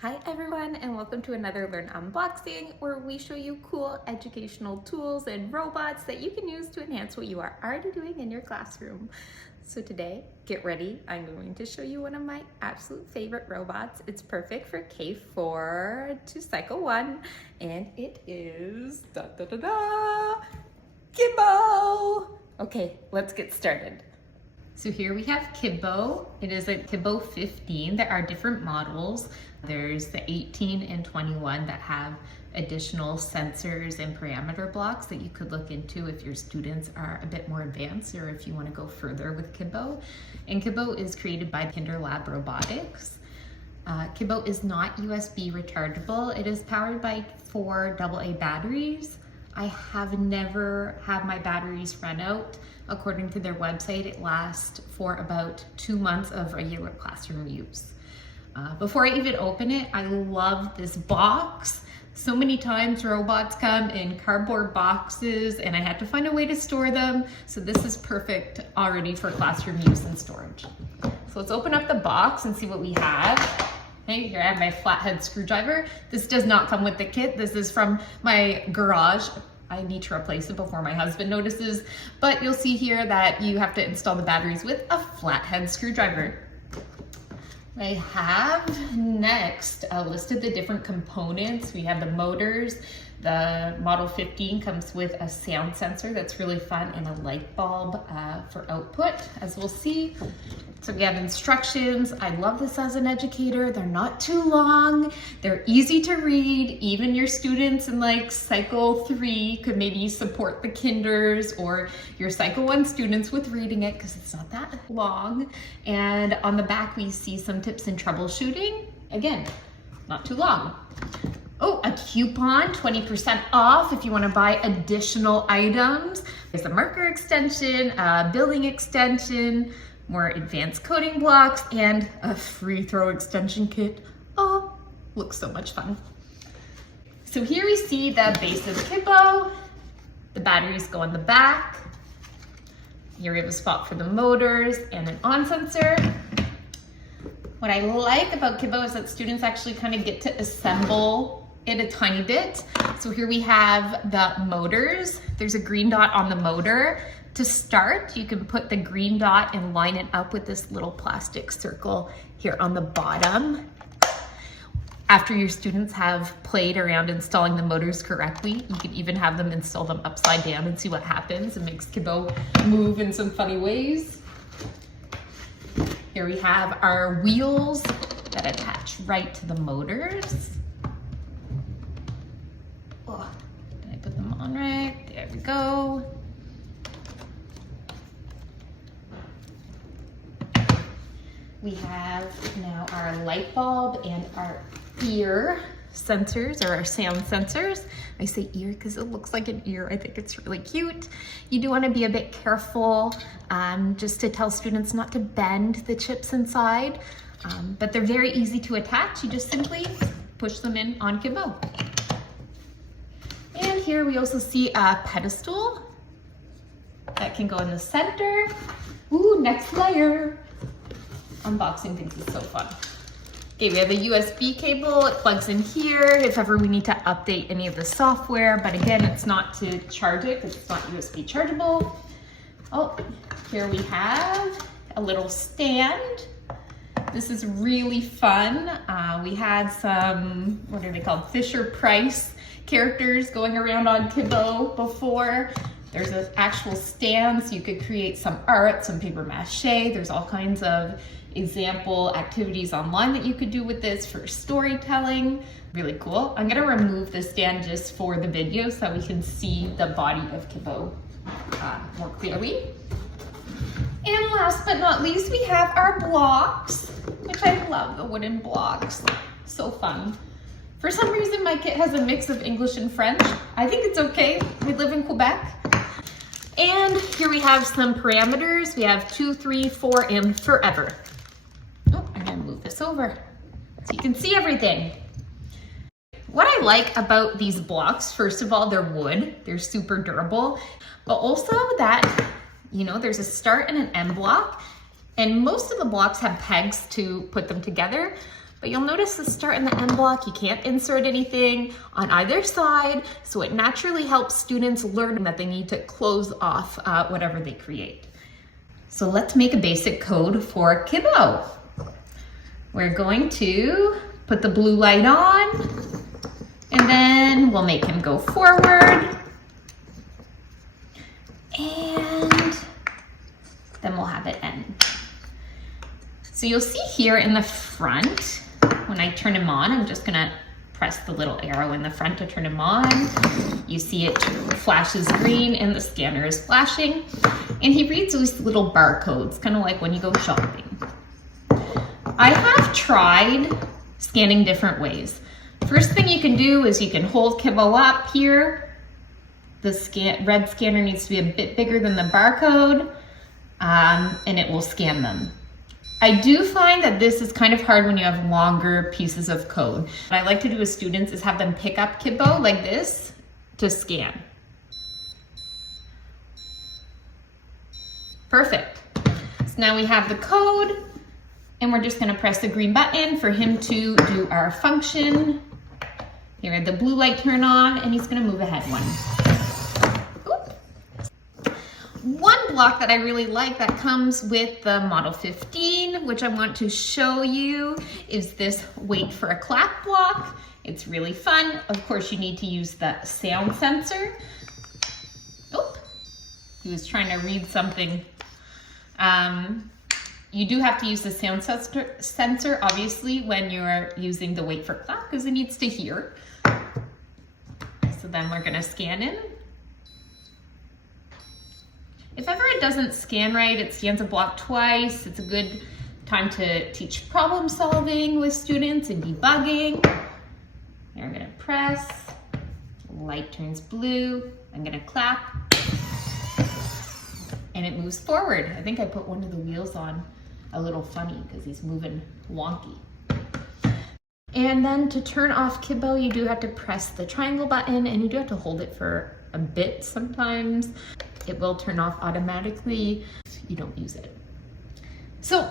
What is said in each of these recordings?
Hi everyone, and welcome to another Learn Unboxing, where we show you cool educational tools and robots that you can use to enhance what you are already doing in your classroom. So today, get ready, I'm going to show you one of my absolute favorite robots. It's perfect for K4 to Cycle 1, and it is Kibo! Okay, let's get started. So here we have Kibo. It is a Kibo 15. There are different models. There's the 18 and 21 that have additional sensors and parameter blocks that you could look into if your students are a bit more advanced or if you want to go further with Kibo. And Kibo is created by KinderLab Robotics. Kibo is not USB rechargeable. It is powered by 4 AA batteries. I have never had my batteries run out. According to their website, it lasts for about 2 months of regular classroom use. Before I even open it, I love this box. So many times robots come in cardboard boxes and I had to find a way to store them. So this is perfect already for classroom use and storage. So let's open up the box and see what we have. Okay, here I have my flathead screwdriver. This does not come with the kit. This is from my garage. I need to replace it before my husband notices, but you'll see here that you have to install the batteries with a flathead screwdriver. I have next listed the different components. We have the motors. The Model 15 comes with a sound sensor that's really fun and a light bulb for output, as we'll see. So we have instructions. I love this as an educator. They're not too long. They're easy to read. Even your students in like Cycle 3 could maybe support the kinders or your Cycle 1 students with reading it because it's not that long. And on the back, we see some tips in troubleshooting. Again, not too long. Oh, a coupon, 20% off if you want to buy additional items. There's a marker extension, a building extension, more advanced coding blocks, and a free throw extension kit. Oh, looks so much fun. So here we see the base of Kibo. The batteries go on the back. Here we have a spot for the motors and an on sensor. What I like about Kibo is that students actually kind of get to assemble it a tiny bit. So here we have the motors. There's a green dot on the motor. To start, you can put the green dot and line it up with this little plastic circle here on the bottom. After your students have played around installing the motors correctly, you can even have them install them upside down and see what happens. It makes Kibo move in some funny ways. Here we have our wheels that attach right to the motors. Oh, did I put them on right? There we go. We have now our light bulb and our ear sensors, or our sound sensors. I say ear because it looks like an ear. I think it's really cute. You do want to be a bit careful just to tell students not to bend the chips inside, but they're very easy to attach. You just simply push them in on Kibo. And here we also see a pedestal that can go in the center. Ooh, next layer. Unboxing things is so fun. Okay, we have a USB cable. It plugs in here if ever we need to update any of the software, but again, it's not to charge it because it's not USB chargeable. Oh, here we have a little stand. This is really fun. We had some, what are they called? Fisher-Price characters going around on Kibo before. There's an actual stand, so you could create some art, some paper mache. There's all kinds of example activities online that you could do with this for storytelling. Really cool. I'm gonna remove the stand just for the video so that we can see the body of Kibo more clearly. And last but not least, we have our blocks, which I love the wooden blocks. So fun. For some reason, my kit has a mix of English and French. I think it's okay. We live in Quebec. And here we have some parameters. We have 2, 3, 4, and forever. Oh, I'm gonna move this over so you can see everything. What I like about these blocks, first of all, they're wood. They're super durable, but also that, you know, there's a start and an end block, and most of the blocks have pegs to put them together. But you'll notice the start and the end block, you can't insert anything on either side, so it naturally helps students learn that they need to close off whatever they create. So let's make a basic code for Kibo. We're going to put the blue light on, and then we'll make him go forward. And then we'll have it end. So you'll see here in the front, when I turn him on, I'm just gonna press the little arrow in the front to turn him on. You see it flashes green and the scanner is flashing. And he reads these little barcodes, kind of like when you go shopping. I have tried scanning different ways. First thing you can do is you can hold Kibo up here. The red scanner needs to be a bit bigger than the barcode, and it will scan them. I do find that this is kind of hard when you have longer pieces of code. What I like to do with students is have them pick up Kibo like this to scan. Perfect. So now we have the code, and we're just gonna press the green button for him to do our function. Here, the blue light turn on, and he's gonna move ahead one. One block that I really like that comes with the Model 15, which I want to show you, is this wait for a clap block. It's really fun. Of course, you need to use the sound sensor. Oh, he was trying to read something. You do have to use the sound sensor, obviously, when you're using the wait for clap, because it needs to hear. So then we're gonna scan in. If ever it doesn't scan right, it scans a block twice. It's a good time to teach problem solving with students and debugging. Here I'm gonna press, light turns blue, I'm gonna clap, and it moves forward. I think I put one of the wheels on a little funny because he's moving wonky. And then to turn off Kibo, you do have to press the triangle button, and you do have to hold it for a bit sometimes. It will turn off automatically if you don't use it. So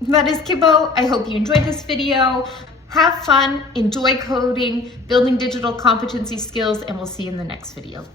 that is Kibo. I hope you enjoyed this video. Have fun, enjoy coding, building digital competency skills, and we'll see you in the next video.